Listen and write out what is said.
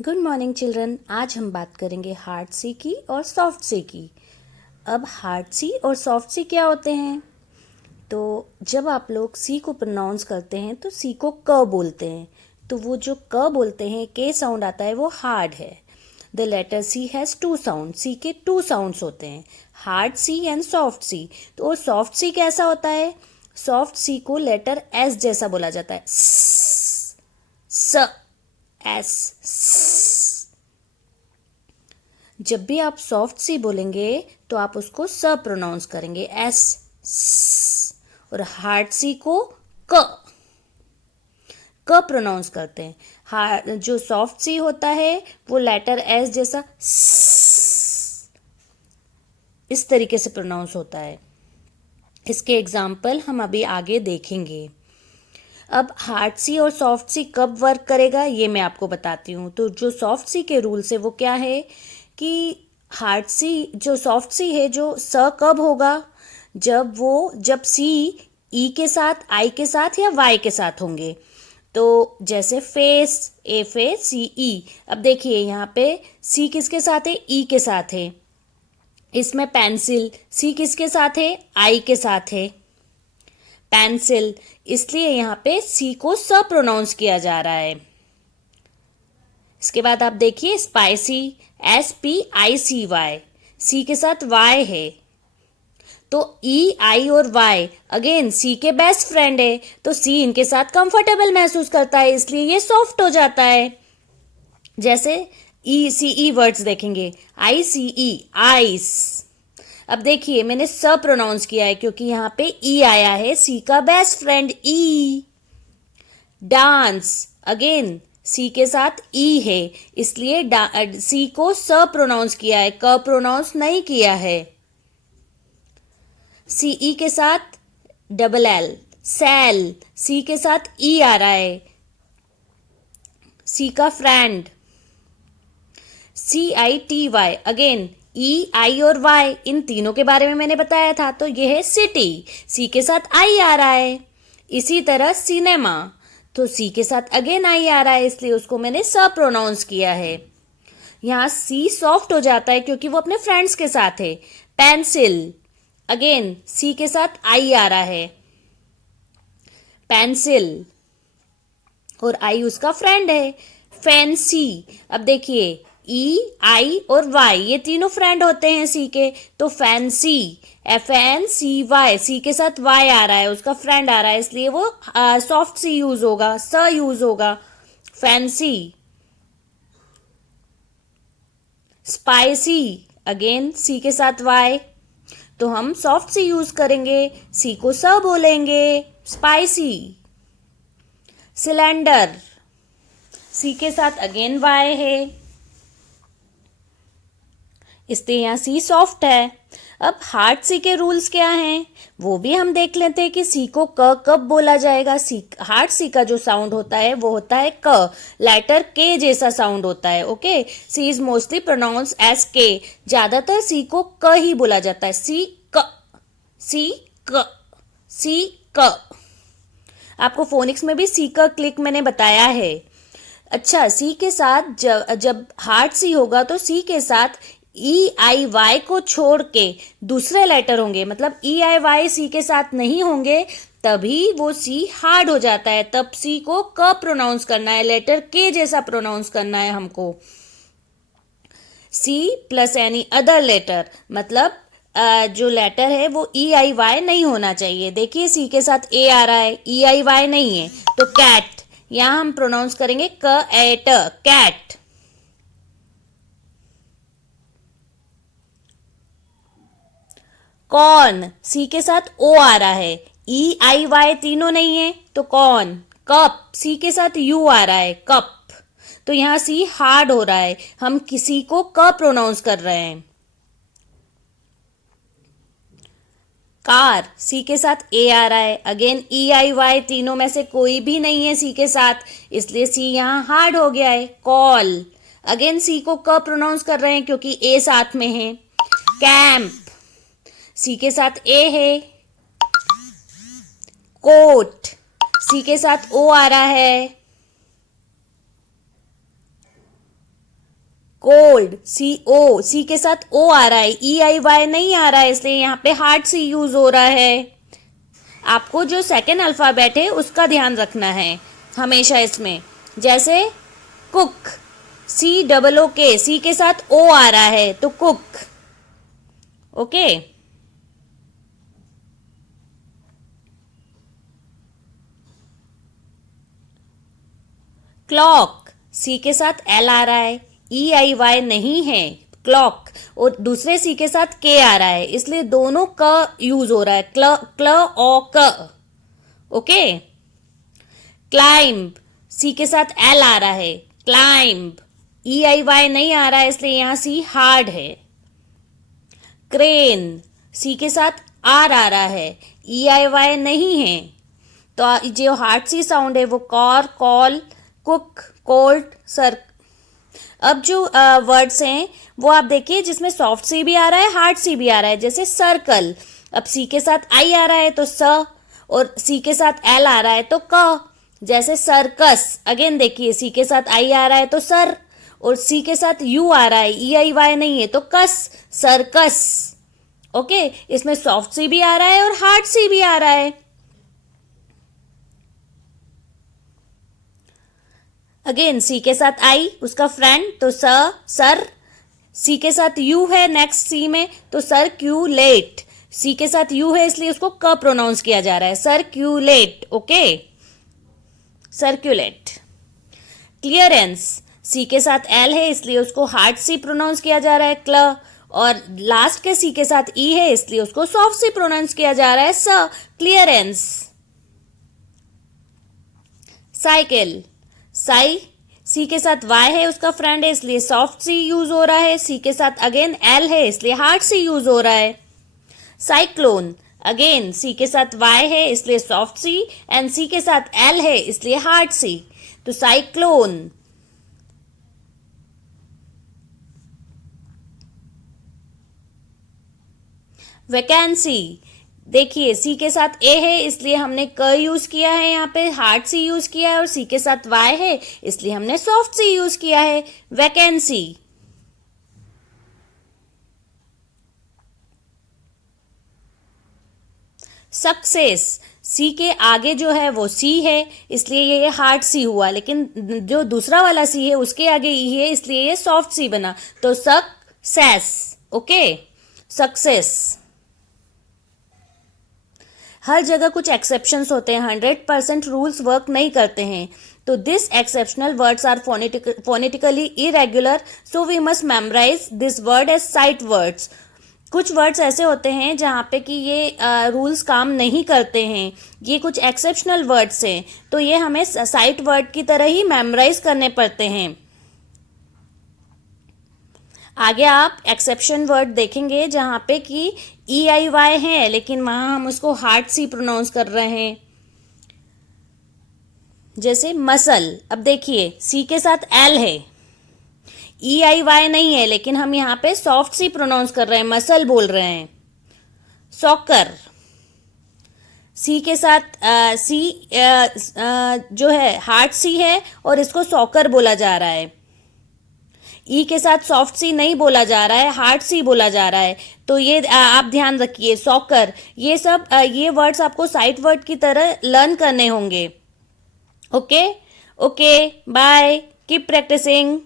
Good morning children. आज हम बात करेंगे हार्ड सी की और सॉफ्ट सी की। अब हार्ड सी और सॉफ्ट सी क्या होते हैं? तो जब आप लोग सी को प्रोनाउंस करते हैं तो सी को क बोलते हैं। तो वो जो क बोलते हैं, के साउंड आता है, वो हार्ड है। The letter C has two sound. C के टू साउंड्स होते हैं, hard C and soft C. तो सॉफ्ट सी कैसा होता है? सॉफ्ट सी को लेटर एस जैसा बोला जाता है, स, एस। जब भी आप सॉफ्ट सी बोलेंगे तो आप उसको स प्रोनाउंस करेंगे, एस। और हार्ड सी को क प्रोनाउंस करते हैं। जो सॉफ्ट सी होता है वो लेटर एस जैसा इस तरीके से प्रोनाउंस होता है। इसके एग्जाम्पल हम अभी आगे देखेंगे। अब हार्ड सी और सॉफ्ट सी कब वर्क करेगा ये मैं आपको बताती हूँ। तो जो सॉफ्ट सी के रूल्स है वो क्या है कि हार्ड सी, जो सॉफ्ट सी है, जो स कब होगा? जब सी ई के साथ, आई के साथ या वाई के साथ होंगे। तो जैसे फेस, ए फेस, सी ई। अब देखिए यहाँ पे सी किसके साथ है? ई के साथ है। इसमें पेंसिल, सी किसके साथ है? आई के साथ है, पेंसिल। इसलिए यहाँ पे सी को स प्रोनाउंस किया जा रहा है। इसके बाद आप देखिए स्पाइसी, SPICY, सी के साथ वाई है। तो ई, आई और वाई अगेन सी के बेस्ट फ्रेंड है, तो सी इनके साथ कंफर्टेबल महसूस करता है, इसलिए ये सॉफ्ट हो जाता है। जैसे ई सी ई वर्ड्स देखेंगे, ICE, आइस। अब देखिए मैंने स प्रोनाउंस किया है क्योंकि यहाँ पे ई आया है, सी का बेस्ट फ्रेंड ई। डांस, अगेन सी के साथ ई है, इसलिए सी को स प्रोनाउंस किया है, क प्रोनाउंस नहीं किया है। सीई के साथ डबल एल, सेल। सी के साथ ई आ रहा है, सी का फ्रेंड। CITY, अगेन ई, आई और वाई, इन तीनों के बारे में मैंने बताया था। तो यह है सिटी, सी के साथ आई आ रहा है। इसी तरह सिनेमा, तो सी के साथ अगेन आई आ रहा है, इसलिए उसको मैंने स प्रोनाउंस किया है। यहाँ सी सॉफ्ट हो जाता है क्योंकि वो अपने फ्रेंड्स के साथ है। पेंसिल, अगेन सी के साथ आई आ रहा है, पेंसिल, और आई उसका फ्रेंड है। फैंसी, अब देखिए ई, आई और वाई ये तीनों फ्रेंड होते हैं सी के, तो फैंसी, FNCY, सी के साथ वाई आ रहा है, उसका फ्रेंड आ रहा है, इसलिए वो सॉफ्ट सी यूज होगा, स यूज होगा, फैंसी। स्पाइसी, अगेन सी के साथ वाई, तो हम सॉफ्ट सी यूज करेंगे, सी को स बोलेंगे, स्पाइसी। सिलेंडर, सी के साथ अगेन वाई है, इसलिए यहाँ सी सॉफ्ट है। अब हार्ड सी के रूल्स क्या हैं वो भी हम देख लेते हैं कि सी को क कब बोला जाएगा। सी, हार्ड सी का जो साउंड होता है वो होता है क, लेटर के जैसा साउंड होता है। Okay, C is mostly pronounce as K, ज्यादातर सी को क ही बोला जाता है, सी क, सी क, सी क। आपको फोनिक्स में भी सी का क्लिक मैंने बताया है। अच्छा, सी के साथ जब हार्ड सी होगा तो सी के साथ EIY को छोड़ के दूसरे लेटर होंगे, मतलब EIY सी के साथ नहीं होंगे, तभी वो सी हार्ड हो जाता है। तब सी को क प्रोनाउंस करना है, लेटर के जैसा प्रोनाउंस करना है हमको। C plus any other letter, मतलब जो लेटर है वो EIY नहीं होना चाहिए। देखिए सी के साथ ए आ रहा है, EIY नहीं है, तो कैट, यहां हम प्रोनाउंस करेंगे क एट, कैट। कॉर्न, सी के साथ ओ आ रहा है, EIY तीनों नहीं है, तो कॉर्न। कप, सी के साथ यू आ रहा है, कप, तो यहां सी हार्ड हो रहा है, हम किसी को क प्रोनाउंस कर रहे हैं। कार, सी के साथ ए आ रहा है, अगेन EIY तीनों में से कोई भी नहीं है सी के साथ, इसलिए सी यहां हार्ड हो गया है। कॉल, अगेन सी को क प्रोनाउंस कर रहे हैं क्योंकि ए साथ में है। कैंप, सी के साथ ए है। कोट, सी के साथ ओ आ रहा है। कोल्ड, CO, सी के साथ ओ आ रहा है, EIY नहीं आ रहा है, इसलिए यहाँ पे हार्ड सी यूज हो रहा है। आपको जो सेकेंड अल्फाबेट है उसका ध्यान रखना है हमेशा इसमें। जैसे कुक, COOK, सी के साथ ओ आ रहा है तो कुक। ओके। क्लॉक, सी के साथ एल आ रहा है, EIY नहीं है, क्लॉक। और दूसरे सी के साथ के आ रहा है, इसलिए दोनों क यूज हो रहा है, क्ल क्ल और क। ओके। क्लाइंब, सी के साथ एल आ रहा है, क्लाइंब। EIY नहीं आ रहा है, इसलिए यहां सी हार्ड है। क्रेन, सी के साथ आर आ रहा है, EIY नहीं है, तो जो हार्ड सी साउंड है वो car, call, cook, cold, sir. अब जो वर्ड्स हैं वो आप देखिए जिसमें सॉफ्ट सी भी आ रहा है, हार्ड सी भी आ रहा है। जैसे सर्कल, अब सी के साथ आई आ रहा है तो स, और सी के साथ एल आ रहा है तो क। जैसे सर्कस, अगेन देखिए सी के साथ आई आ रहा है तो सर, और सी के साथ यू आ रहा है, EIY नहीं है तो कस, सर्कस। ओके, इसमें सॉफ्ट सी भी आ रहा है और हार्ड सी भी आ रहा है। अगेन सी के साथ आई, उसका फ्रेंड तो सर। सी के साथ यू है नेक्स्ट सी में तो सर्क्यूलेट, सी के साथ यू है इसलिए उसको क प्रोनाउंस किया जा रहा है, सर्क्यूलेट। Okay, circulate. क्लियरेंस, सी के साथ एल है इसलिए उसको हार्ड सी प्रोनाउंस किया जा रहा है, क्ल। और लास्ट के सी के साथ ई है इसलिए उसको सॉफ्ट सी प्रोनाउंस किया जा रहा है, स, क्लियरेंस। साइकिल, साई, सी के साथ वाई है उसका फ्रेंड है इसलिए सॉफ्ट सी यूज हो रहा है, सी के साथ अगेन एल है इसलिए हार्ड सी यूज हो रहा है। साइक्लोन, अगेन सी के साथ वाई है इसलिए सॉफ्ट सी, एंड सी के साथ एल है इसलिए हार्ड सी, तो साइक्लोन। वैकेंसी, देखिए सी के साथ ए है इसलिए हमने क यूज किया है, यहाँ पे हार्ड सी यूज किया है, और सी के साथ वाई है इसलिए हमने सॉफ्ट सी यूज किया है, वैकेंसी। सक्सेस, सी के आगे जो है वो सी है इसलिए ये हार्ड सी हुआ, लेकिन जो दूसरा वाला सी है उसके आगे ई है इसलिए ये सॉफ्ट सी बना, तो सक्सेस। Okay, success. हर जगह कुछ एक्सेप्शंस होते हैं, 100% रूल्स वर्क नहीं करते हैं, तो this exceptional words are phonetically irregular, so we must memorize this word as sight words. कुछ वर्ड्स ऐसे होते हैं जहाँ पे कि ये रूल्स काम नहीं करते हैं, ये कुछ एक्सेप्शनल वर्ड्स हैं, तो ये हमें साइट वर्ड की तरह ही मेमोराइज करने पड़ते हैं। आगे आप एक्सेप्शन वर्ड देखेंगे जहाँ पे कि EIY है लेकिन वहाँ हम उसको हार्ड सी प्रोनाउंस कर रहे हैं। जैसे मसल, अब देखिए सी के साथ एल है, EIY नहीं है लेकिन हम यहाँ पे सॉफ्ट सी प्रोनाउंस कर रहे हैं, मसल बोल रहे हैं। सॉकर, सी के साथ सी जो है हार्ड सी है और इसको सॉकर बोला जा रहा है। ई के साथ सॉफ्ट सी नहीं बोला जा रहा है, हार्ड सी बोला जा रहा है, तो ये आप ध्यान रखिए। सॉकर, ये सब ये वर्ड्स आपको साइट वर्ड की तरह लर्न करने होंगे। Okay, bye, keep practising.